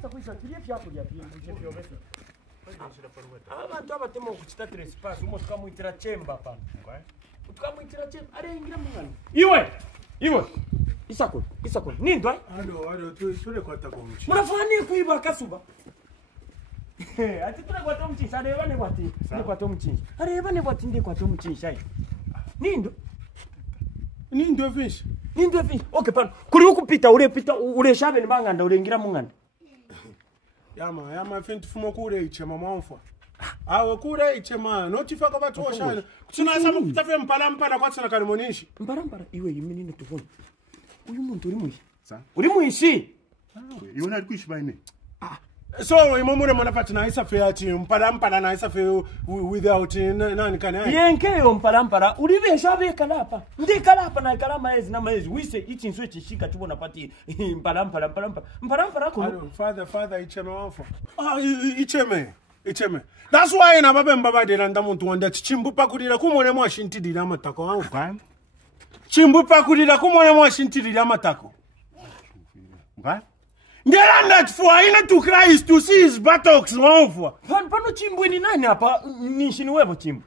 Unaanza kuishakilia vyakulia vyingi vyovesa. Abantu abatema kuchitatira espace umo tukamwitira chemba pana. Tukamwitira chemba ari ingira mungana. Iwe. Isako. Nindwa? Alo, tule kwata kwa mchi. Murafani kuiba kasuba. Ati tule kwata mchi, areba ne kwati. Ndi kwata mchi. Areba ne kwati ndi kwata mchi shai. Nindo fish. Okay pana. Kuri ukupita ule shabe ni manganda ulengira munganda. Yama fintu fumo kure ichema mamfa. Awe kure ichema notifaka batu oshana. Tunasa mukutafe mpala kwa tsana kalimonishi. Mpala iwe yimini no tufoni. Uyu muntu uri muishi. Uri muishi. Yona ari kwishi bayine. So imomure mwana patina isa fe ati mpala na isa fe without nani kana. Yenkeyo mpala uri beshabe kalapa. Ndi kalapa na kalama ezi na maezi wise ichinso chishika tubona pati mpala ko. Father ichema mamfa. Icheme. That's why na babe mbabadela ndamuntu wanda chimbu pakulira kumone mwashintidira amatako wangu. Chimbu pakulira kumone mwashintidira amatako. Ngela natfua ina to Christ to see his buttocks wangu. Pano chimbu ni nani hapa? Nishini wewe chimbu.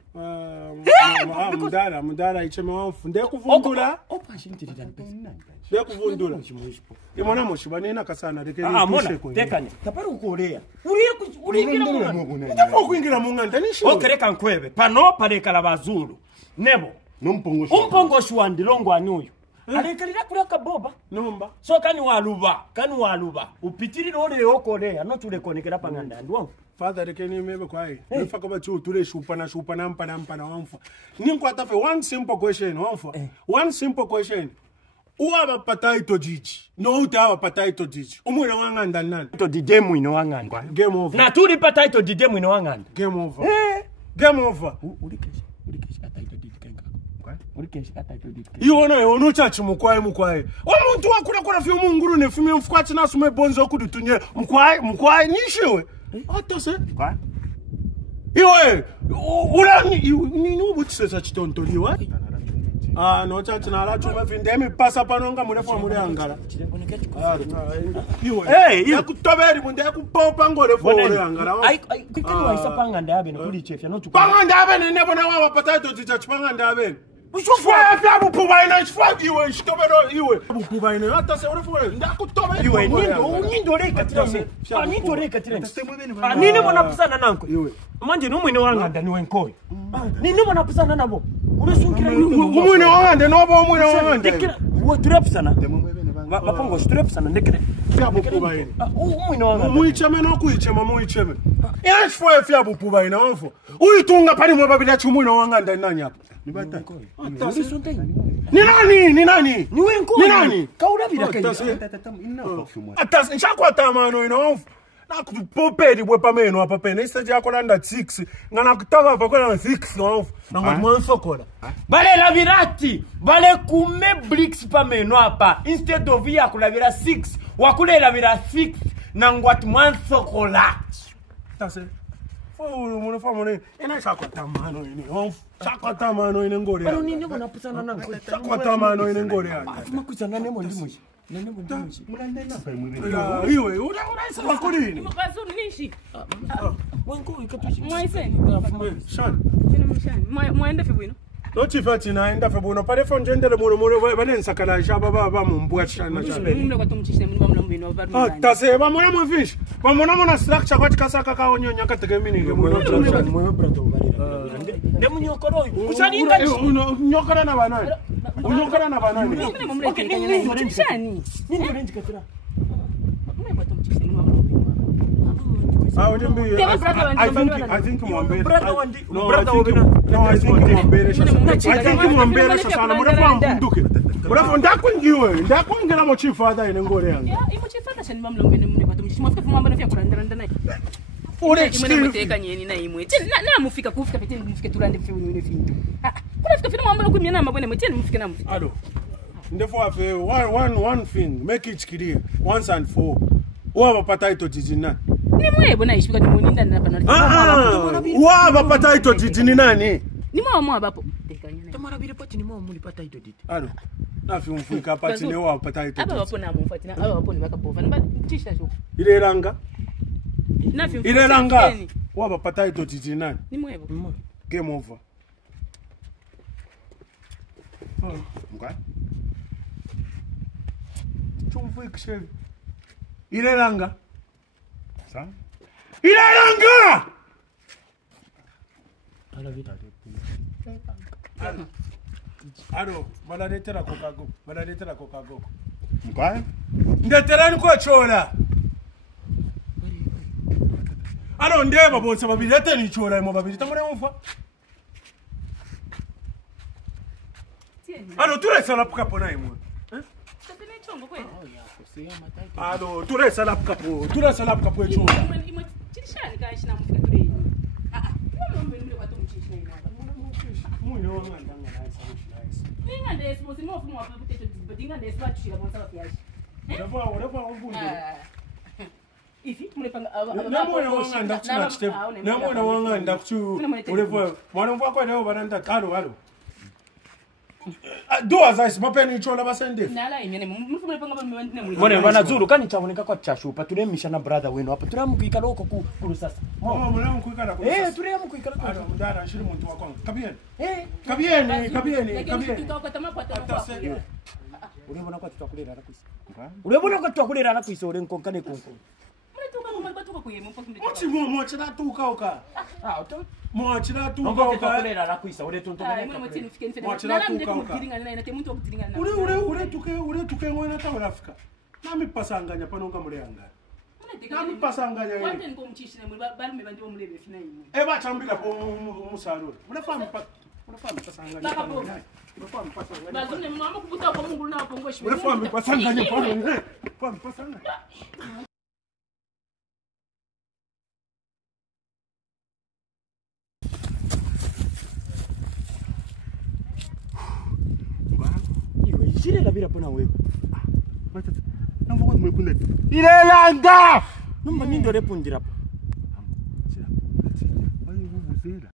Mudara icheme wangu. Ndekuvundula. Opa shintidira nani? Ndekuvundula. Imona moshiba nena kasana rekeli. Mona tekanye. Tapara ukolea. Uringira munganda. Ndapo kuingira munganda nishi. Okereka nkwebe. Pano parekala bazulu. Nebo. Umpongoshi wandilongo anyuyo. Alekalira kuleka boba. Nomba. So kani waluba. Upitirira ole okolea no tulekonekera panganda ndwangu. Father rekeni mebe kwai. Nifaka bachu tule shupana mpana wamfa. Ninkwata fe one simple question wamfa. One simple question. Uwa pataito jiji. No utawa pataito jiji. Umwina wanganda nani? To didemu ino wanganda. Game over. Na tuli pataito didemu ino wanganda. Game over. Game over. Urikeshi ataito didikenga. Urikeshi ataito didikenga. Iwona chachi mukwae. Omuntu wakura fyo munguru ne fimye mfukwachi nasume bonzo kudutunye. Mukwae nishiwe. Atase. Kwa? Iwe. Urani ni ubutse chitontoliwa. No chachi na ala chuma vindemi pasa panonga murefu mure angala. Iwe. Yakutoberi munde yakupopa ngore fo mure angala. Ai kwikani waisa panganda abe no kuli chefya no tukwa. Panganda abe ne bona wa patato chicha panganda abe. Ushufwa ya bupuba ina shfagi iwe shitobero iwe. Bupuba ina hata se urefore ndakutoberi. Iwe nindo reka tirase. Nindo reka tirase. Nini mwana pusana nanko iwe. Manje numwene wanganda ni wenkoyi. Nini mwana pusana nabo. Uresunkira umwene wanganda nobo umwene wanganda. Ndekira wo turepsana. Bapongo turepsana ndekire. Fya bupuba ina. Umwene wanganda. Muicheme no kuichema muicheme. Yashfwa fya bupuba ina wamfo. Uyitunga pali mwa babili achi umwene wanganda nani hapa. Nibata. Ni nani? Ni wenko. Ni nani? Kaurabira kai. Atase nshakwa mano ino. Nakupopedi bwepa meno apa pena isaje yakona nda 6 ngana kutaba apa kona 6 no ngati mwansokola bale la virati bale kume bricks pa meno apa instead of ya kulavira 6 wakule la vira 6 na ngwati mwansokola tase fo muno famone ina shakwa mano ine shakwa mano ine ngore balo nini bona pusana nango shakwa mano ine ngore ya makusana nemo ndimushi nemo ndimushi Mulandena pa imwe. Iwe uraisa bakulini Mukazuru nishi. Wanko ikatushi. Mwaiseni. Shan. Bino mushani. Mwende fe bwino. Notifati naenda fe bwino pale fo njendele muno bane nsakala shaba baba mumbwa chana chana. Mumle kwa tumchishine muni bamula mbino baru. Tase bamona mufish. Bamona mona structure kwa tikasaka ka onyonya kategemini nge muno chana. Mwe brother ubalira. Ndemu nyokoro. Kusani ingachi. Nyokora na banani. Unyokora na banani. Okay, nini mchishani? Nini orange katira? Mwe kwa tumchishine muni bamula mbino. I think Mwambere. Brother wandi. No, I think Mwambere shasana. I think Mwambere shasana. Murafu mduke. Murafu ndakwingira mo chief father ine ngore yangu. Imo chief father shani bamula mbino mune kwa tumchishine. Mwafika Mwambere fya kurandana naye. Ure imwe muteka nyeni na imwe. Na mufika kufika pete mufike turande fya unyune fintu. Kuna fika fina Mwambere kumya na mabone mwe tena mufike na mufike. Ado. Ndefo afe one thing make it clear once and for all. Uwa pataito jijina. Ni mwe na ishika ni muninda na banali. Uwa pataito jijini nani? Ni mwa bapo. Tamara bile pati ni mwa muli pataito diti. Ado. nafi umfika pati ne wa pata ito aba wapona mumfati na aba wapona bakabova nba tisha sho irelanga nafi irelanga wa pata ito titi nani ni mwebo game over Okay. tumfike irelanga Sawa? irelanga alo banaletera kokago Okay. ndeterani kwechola alo ndeba bonse babiri leteni chola mo babiri tamure umfa alo turesa la pukapo na imwe tapene chongo kweli alo turesa la pukapo echola imwe chishani kashi na mufika tule mwe mwe kwa tumchisha ina muyo wangandanga naisa ninga ndesi bosi mo fumo afa kuteto dinga ndesi batushira bonsa bafiyashi Refa umbundo ifi mulipanga namuyo wanganda kuchina chitepo namuyo wanganda kuchu ulevo mwana mfako leo bananda kalo alo doa zaisi mapeni chola basende nala inyene mulipanga bamwe Mone bana Zulu kani chaboneka kwa chashupa turemisha na brother wenu hapa turamukuika loko kulu sasa mama mwana mkuikana kwa turamukuika loko alo mdana shiri muntu wako kabieni urabona ko tutakulera arakwisa urabona ko tutakulera arakwisa ure nkonkane konko Muti mo chira tuka oka mo chira tuka nko oka tutakulera arakwisa ure tonto ure tuke ngona ta urafika nami pasanganya panonga muleanga nami pasanganya eba chambika po musalo munafamu pasanganya munafamu pasanganya munafamu pasanganya Shirela bila pona wewe. Matata. Nambo kwa tumekunda. Irelanda. Numba nindo repundira pa. Sira. Bayi vuvuzela.